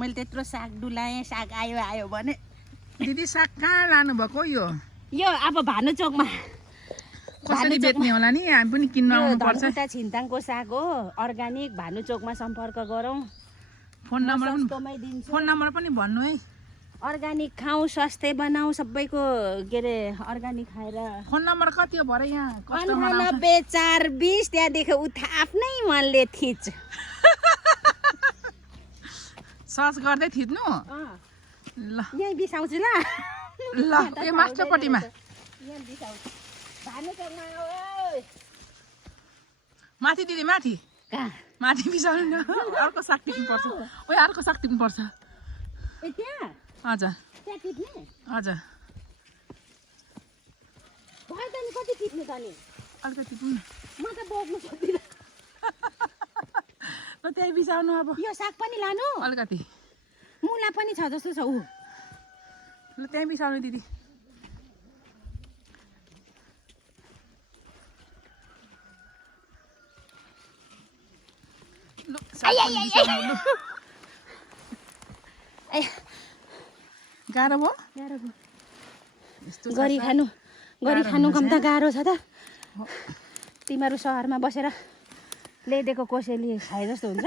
मैले त्यत्रो साग डुलाएँ, साग आयो भने। दिदी साग कहाँ लानु भएको यो अब भानुचोकमा कसरी बेच्ने होला नि हामी पनि किन्न आउनु पर्छ धनकुटा छिन्ताङको साग हो अर्गानिक भानुचोकमा सम्पर्क गरौँ फोन नम्बर सस्तोमै दिन्छु पनि भन्नु है अर्गानिक खाऊ स्वास्थ्य बनाऊ सबैको के अरे अर्गानिक खाएर फोन नम्बर कति हो भरे यहाँ 98 420 त्यहाँदेखि उता आफ्नै मनले थिच सर्च गर्दै थिच्नु ल यही बिसाउँछु ल यो मास्टरपट्टिमा यहाँ बिसाउँछु भानुचोकमा ओइ माथि दिदी माथि कहाँ माथि बिसाउनु न अर्को साग टिप्नु पर्छ ओइ अर्को साग टिप्नु पर्छ ए त्यहाँ हजुर त्यहाँ टिप्ने हजुर भयो त नि कति टिप्ने त नि अर्को टिप्नु न म त बोक्नु सक्दिनँ ल त्यही बिसाउनु अब यो साग पनि लानु अलिकति मुला पनि छ जस्तो छ ऊ ल त्यही बिसाउनु दिदी गाह्रो भयो गरी खानु कम त गाह्रो छ त तिमीहरू सहरमा बसेर ल्याइदिएको कोसेली खाए जस्तो हुन्छ